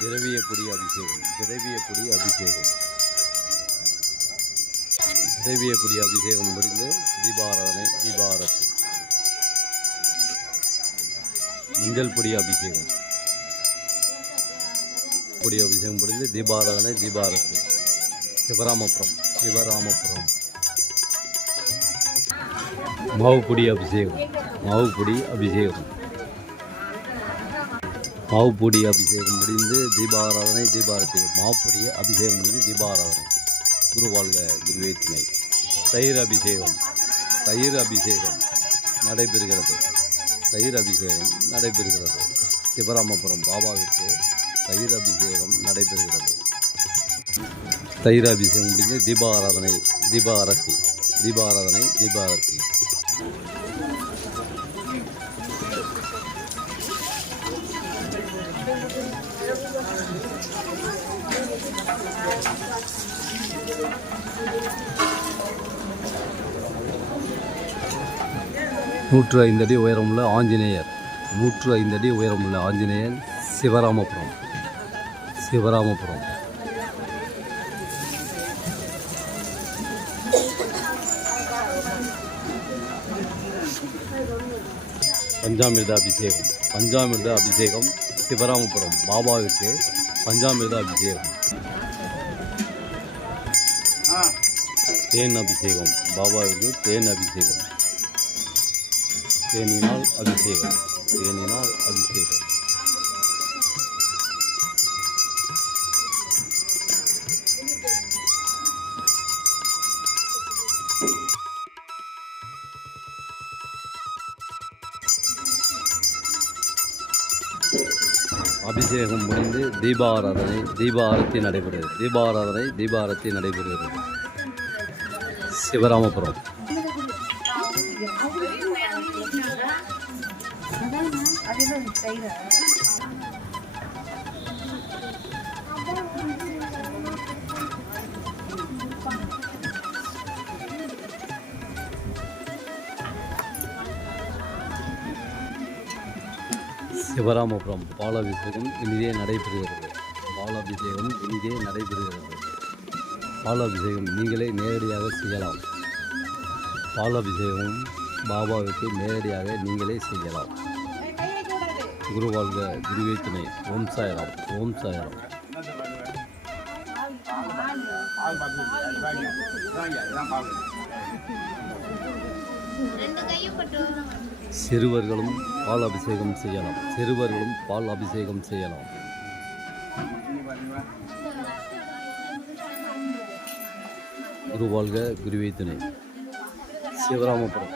திரவியப்பொடி அபிஷேகம் திரவியப்பொடி அபிஷேகம் திரவியப்பொடி அபிஷேகம் முடிந்து தீபாராதனை தீபாரத்தி மஞ்சள் பொடி அபிஷேகம் பொடி அபிஷேகம் முடிந்து தீபாராதனை தீபாரத்தி சிவராமபுரம் சிவராமபுரம் மாவு பொடி அபிஷேகம் மாவு பொடி அபிஷேகம் மாவு பொடி அபிஷேகம் முடிந்து தீபாராதனை தீபாரத்தி மாவுப்பொடி அபிஷேகம் முடிந்து தீபாராதனை குரு வாழ்க குருவே துணை தயிர் அபிஷேகம் நடைபெறுகிறது தயிர் அபிஷேகம் நடைபெறுகிறது சிவராமபுரம் பாபாவிற்கு தயிர் அபிஷேகம் நடைபெறுகிறது தயிர் அபிஷேகம் முடிந்து தீபாராதனை தீபாரத்தி தீபாராதனை தீபாரத்தி நூற்று 5 அடி உயரமுள்ள ஆஞ்சநேயர் 105 அடி உயரமுள்ள ஆஞ்சநேயர் சிவராமபுரம் சிவராமபுரம் பஞ்சாமிர்த அபிஷேகம் சிவராமபுரம் பாபாவிற்கு பஞ்சாமிர்த அபிஷேகம் தேன் அபிஷேகம் பாபாவிற்கு தேன் அபிஷேகம் தேனினால் அபிஷேகம் அபிஷேகம் முடிந்து தீபாரத்தி நடைபெறுகிறது சிவராமபுரம் சிவராமபுரம் பாலாபிஷேகம் இனிதே நடைபெறுகிறது பாலாபிஷேகம் நீங்களே நேரடியாக செய்யலாம் பாலாபிஷேகம் பாபாவுக்கு நேரடியாக நீங்களே செய்யலாம் குரு வாழ்க குருவே துணை ஓம் சாய்ராம் சிறுவர்களும் பால் அபிஷேகம் செய்யலாம் குரு வாழ்க குருவே துணை சிவராமபுரம்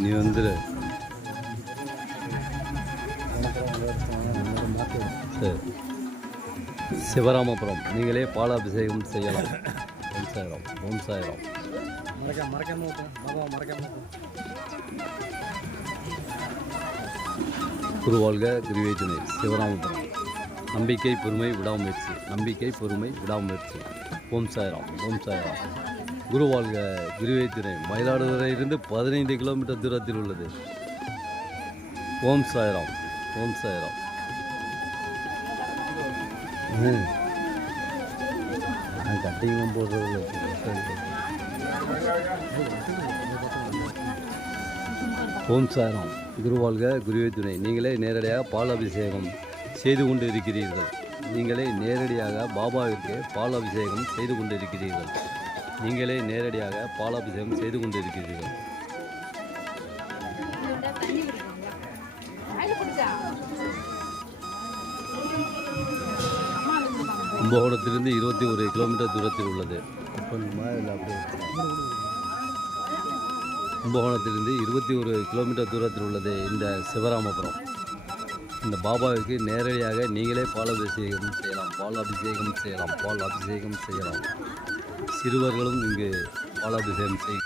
நீ வந்துரு சரி சிவராமபுரம் நீங்களே பாலாபிஷேகம் செய்யலாம் ஓம் சாய்ராம் குரு வாழ்க குருவே துணை சிவராமபுரம் நம்பிக்கை பொறுமை விடாமுயற்சி ஓம் சாய்ராம் குரு வாழ்க குருவே துணை மயிலாடுதுறையிலிருந்து 15 கிலோமீட்டர் தூரத்தில் உள்ளது ஓம் சாய்ராம் கட்டிங்கும் போடுறது ஓம் சாய்ராம் குரு வாழ்க குருவே துணை நீங்களே நேரடியாக பால் அபிஷேகம் செய்து கொண்டு இருக்கிறீர்கள் பாபாவிற்கு பால் அபிஷேகம் செய்து கொண்டிருக்கிறீர்கள் கும்பகோணத்திலிருந்து 21 கிலோமீட்டர் தூரத்தில் உள்ளது இந்த சிவராமபுரம் இந்த பாபாவுக்கு நேரடியாக நீங்களே பால் அபிஷேகம் செய்யலாம் சிறுவர்களும் இங்கு பால் அபிஷேகம் செய்ய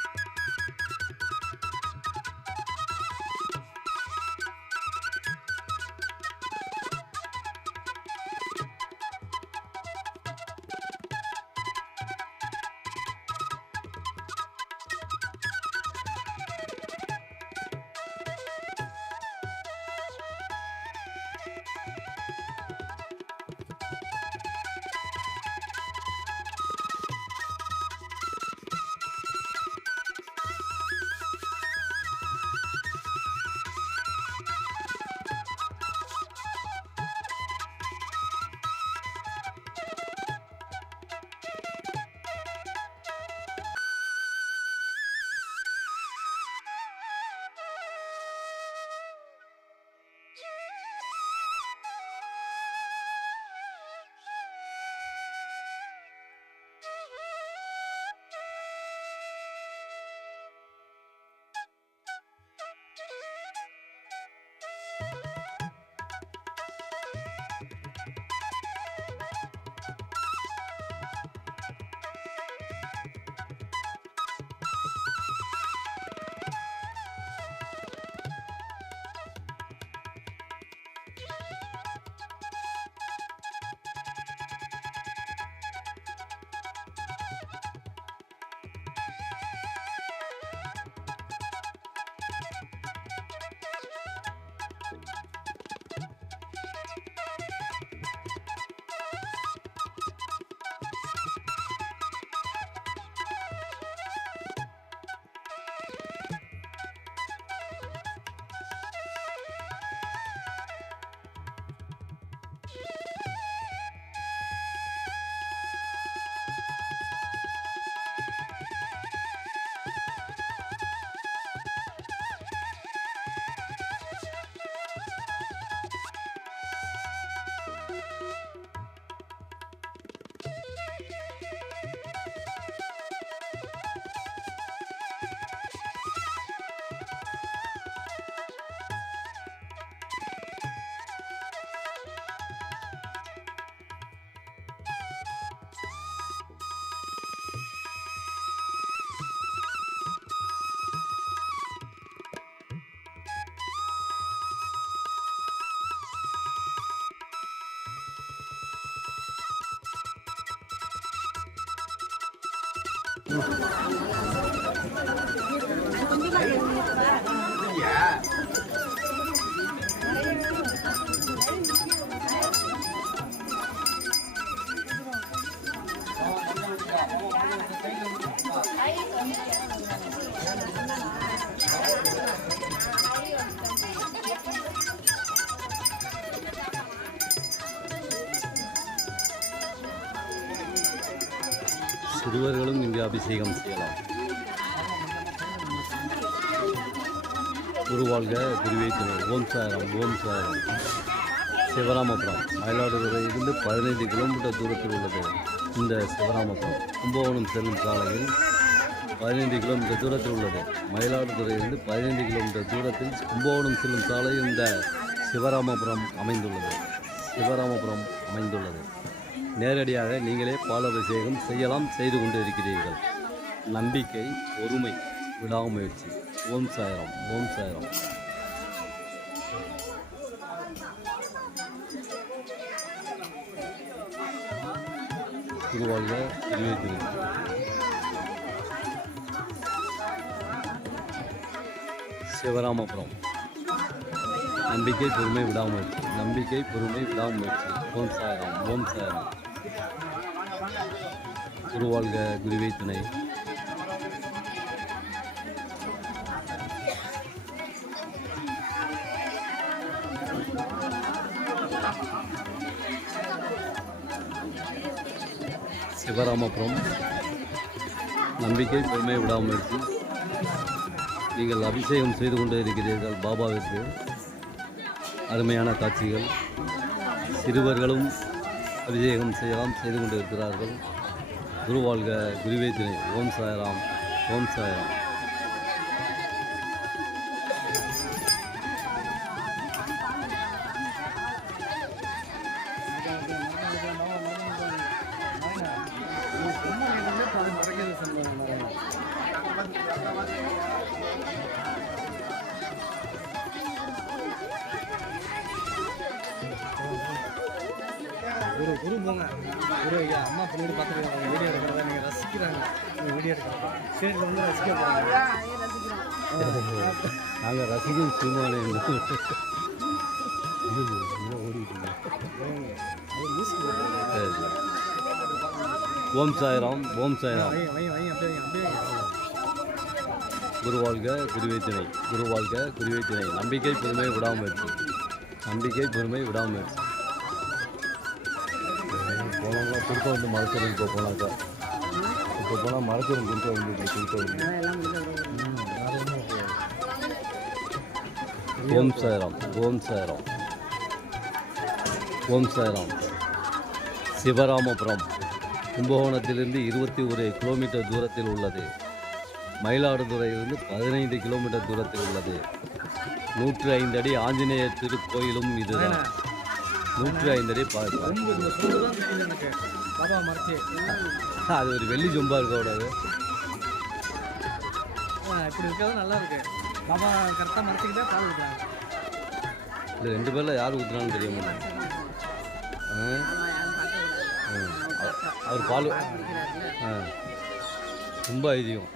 சிறுவர்களும் இங்கு அபிஷேகம் செய்யலாம். குருவாழ்க குருவே துணை. ஓம் சாய்ராம், ஓம் சாய்ராம். சிவராமபுரம் மயிலாடுதுறையிலிருந்து 15 கிலோமீட்டர் தூரத்தில் உள்ளது இந்த சிவராமபுரம். கும்பகோணம் செல்லும் சாலையில் 15 கிலோமீட்டர் தூரத்தில் உள்ளது. மயிலாடுதுறையிலிருந்து 15 கிலோமீட்டர் தூரத்தில் கும்பகோணம் செல்லும் சாலையில் இந்த சிவராமபுரம் அமைந்துள்ளது. சிவராமபுரம் அமைந்துள்ளது. நேரடியாக நீங்களே பாலாபிஷேகம் செய்யலாம், செய்து கொண்டு இருக்கிறீர்கள். நம்பிக்கை, பொறுமை, விடாமுயற்சி. ஓம் சாய்ராம், ஓம் சாய்ராம். குருவாழ்க குருவே துணை. சிவராமபுரம். நம்பிக்கை, பொறுமை, விடாமுயற்சி. நம்பிக்கை, பொறுமை, விடாமுயற்சி. ஓம் சாய்ராம், ஓம் சாய்ராம். குருவாழ்க குருவே துணை. சிவராமபுரம். நம்பிக்கை, பொறுமை, விடாமுயற்சி. நீங்கள் அபிஷேகம் செய்து கொண்டே இருக்கிறீர்கள் பாபாவிற்கு. அருமையான காட்சிகள். சிறுவர்களும் அபிஷேகம் செய்யலாம், செய்து கொண்டு இருக்கிறார்கள். குருவாழ்க குருவே துணை. ஓம் சாய்ராம், ஓம் சாய்ராம். குரு போங்க குரு ஐயா அம்மா பின்னாடி பார்த்துருக்காங்க வீடியோ எடுக்கிறத நீங்கள் ரசிக்கிறாங்க. நீங்கள் வீடியோ எடுக்கலாம் ஸ்டேட்டில் வந்து ரசிக்க போகிறாங்க. நாங்கள் ரசிக்கும் சினிமாவில் ஓடிட்டு. ஓம் சாய்ராம், ஓம் சாய்ராம். குருவாழ்க குருவே துணை. குருவாழ்க குருவே துணை. நம்பிக்கை, பொறுமை, விடாமுயற்சி. நம்பிக்கை, பொறுமை, விடாமுயற்சி. போனாங்களா திருக்க வந்து மரச்சரம் இப்போ போனாக்கா இப்போ போனால் மரச்சரம் கொடுக்க வேண்டியது கொடுக்க வேண்டியது. ஓம் சாய்ராம், ஓம் சாய்ராம், ஓம் சாய்ராம். சிவராமபுரம் கும்பகோணத்திலிருந்து 21 கிலோமீட்டர் தூரத்தில் உள்ளது. மயிலாடுதுறையிலிருந்து 15 கிலோமீட்டர் தூரத்தில் உள்ளது. 105 அடி ஆஞ்சநேயர் திருக்கோயிலும் இதுதான். 105 அடி பார்க்கலாம். அது ஒரு வெள்ளி சொம்பா இருக்கக்கூடாது. இப்படி இருக்கிறது நல்லா இருக்கு. பாபா கரெக்டாக மறைச்சிக்கிட்டே பால் ஊற்றுறாங்க. இல்லை 2 பேரில் யார் ஊற்றுனான்னு தெரிய மாட்டேன். அவர் பால் ரொம்ப ஐதியம்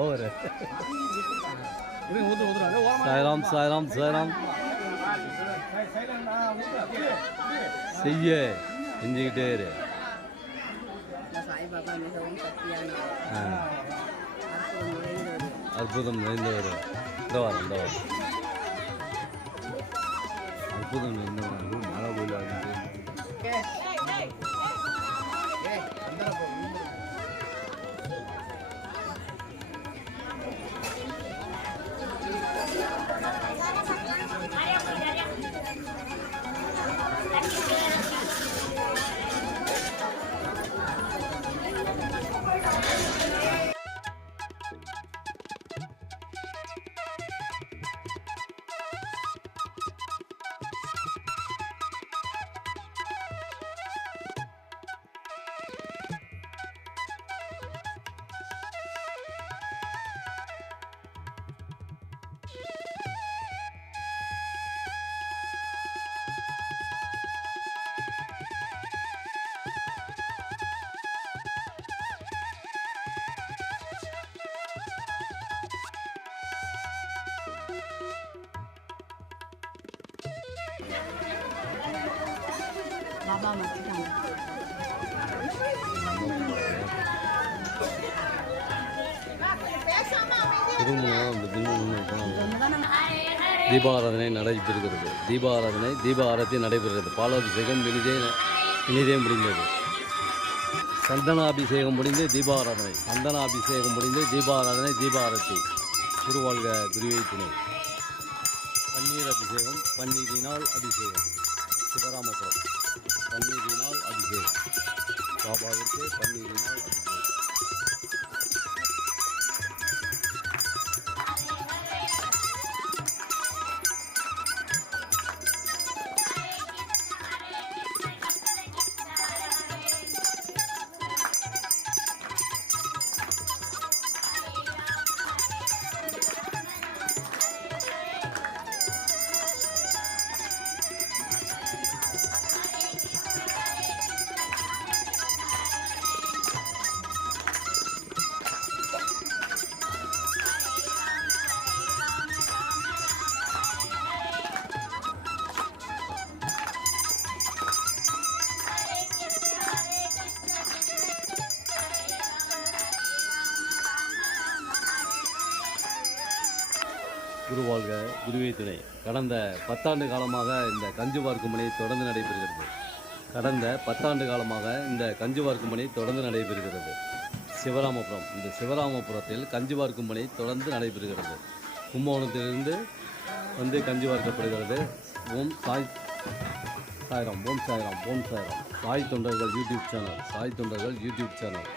ஓவர். சாய்ராம், சாய்ராம், சாய்ராம். செய்ய செஞ்சுக்கிட்டே இரு. அற்புதம் நிறைந்தவர். இந்த வாரம், இந்த வாரம் அற்புதம் நிறைந்தவர். மழை கோயில் பாபா மச்சிட்டாங்க. திருமணம் இந்த தீபாராதனை நடைபெறுகிறது. தீபாராதனை நடைபெறுகிறது. பாலாபிஷேகம் இனிதே முடிந்தது. சந்தனாபிஷேகம் முடிந்து தீபாராதனை, தீபாரத்தி. குருவாழ்க குருவை துணை. பன்னீர் அபிஷேகம், பன்னீரினால் அபிஷேகம். சிவராமபுரம் பன்னீரினால் அபிஷேகம். பாபாவிற்கு பன்னீரினால் அபிஷேகம். குருவாழ்க குருவே துணை. கடந்த 10 ஆண்டு காலமாக இந்த கஞ்சி வார்க்கும் பணி தொடர்ந்து நடைபெறுகிறது. சிவராமபுரம், இந்த சிவராமபுரத்தில் கஞ்சி வார்க்கும் பணி தொடர்ந்து நடைபெறுகிறது. கும்பகோணத்திலிருந்து வந்து கஞ்சி வார்க்கப்படுகிறது. ஓம் சாய்ராம். சாய் தொண்டர்கள் யூடியூப் சேனல்.